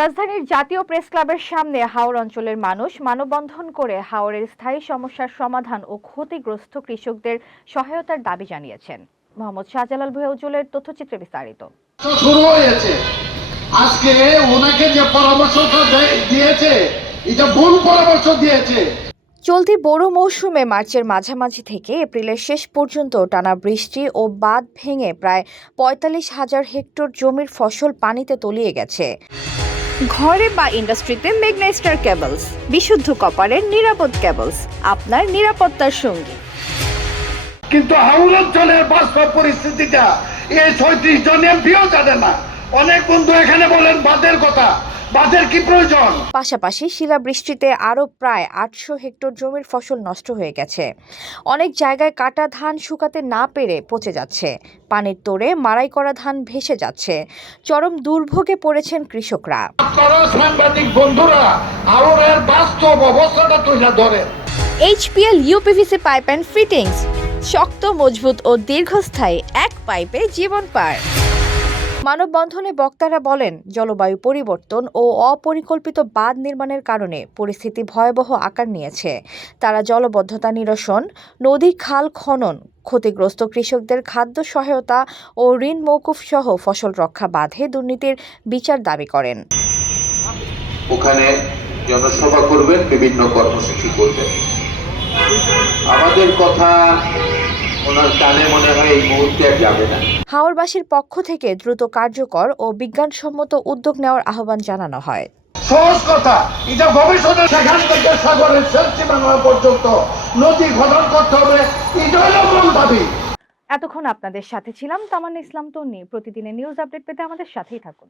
রাজধানীর জাতীয় প্রেস ক্লাবের সামনে হাওর অঞ্চলের মানুষ মানববন্ধন করে হাওরের স্থায়ী সমস্যার সমাধান ও ক্ষতিগ্রস্ত কৃষকদের সহায়তার দাবি জানিয়েছেন। মোহাম্মদ শাহজালাল ভুঁইয়া তথ্যচিত্রে বিস্তারিত। শুরু হয়েছে আজকে ওনাকে যে পরামর্শটা দিয়েছে এটা ভুল পরামর্শ দিয়েছে। চলতি বোরো মৌসুমে মার্চের মাঝামাঝি থেকে এপ্রিলের শেষ পর্যন্ত টানা বৃষ্টি ও বাঁধ ভেঙে প্রায় ৪৫,০০০ হেক্টর জমির ফসল পানিতে তলিয়ে গেছে। ঘরে বা ইন্ডাস্ট্রিতে ম্যাগনেস্টার কেবলস, বিশুদ্ধ কপারের নিরাপদ কেবলস, আপনার নিরাপত্তার সঙ্গী। কিন্তু হাওর অঞ্চলের বাস্তব পরিস্থিতিটা এই ৩৬ জন এমপিও জানে না। অনেক বন্ধু এখানে বলেন বাঁধের কথা, বাঁধের কি প্রয়োজন। পাশাপাশি শিলাবৃষ্টিতে আরও প্রায় ৮০০ হেক্টর জমির ফসল নষ্ট হয়ে গেছে। অনেক জায়গায় কাটা ধান শুকাতে না পেরে পচে যাচ্ছে, পানির তোড়ে মাড়াই করা ধান ভেসে যাচ্ছে। চরম দুর্ভোগে পড়েছেন কৃষকরা। আপনারা সাংবাদিক বন্ধুরা হাওরের বাস্তব অবস্থাটা তুলে ধরেন। HPL uPVC pipe and fittings, শক্ত, মজবুত ও দীর্ঘস্থায়ী এক পাইপে জীবন পার। মানববন্ধনে বক্তারা বলেন, জলবায়ু পরিবর্তন ও অপরিকল্পিত বাঁধ নির্মাণের কারণে পরিস্থিতি ভয়াবহ আকার নিয়েছে। তারা জলবদ্ধতা নিরসন, নদী খাল খনন, ক্ষতিগ্রস্ত কৃষকদের খাদ্য সহায়তা ও ঋণ মওকুফ সহ ফসল রক্ষা বাঁধে দুর্নীতির বিচার দাবি করেন। ওখানে জনসভা করবেন, বিভিন্ন কর্মসূচি করবেন। আমাদের কথা ওনার কানে মনে হয় এই মুহূর্তে আর যাবে না। হাওরবাসীর পক্ষ থেকে দ্রুত কার্যকর ও বিজ্ঞানসম্মত উদ্যোগ নেওয়ার আহ্বান জানানো হয়। সহজ কথা, এটা ভবিষ্যতে সেখান থেকে সাগরের শেষ সীমানা পর্যন্ত নদী খনন করতে হবে, এটা হলো মূল দাবি। এতক্ষণ আপনাদের সাথে ছিলাম তামান্না ইসলাম তন্নি। প্রতিদিনের নিউজ আপডেট পেতে আমাদের সাথেই থাকুন।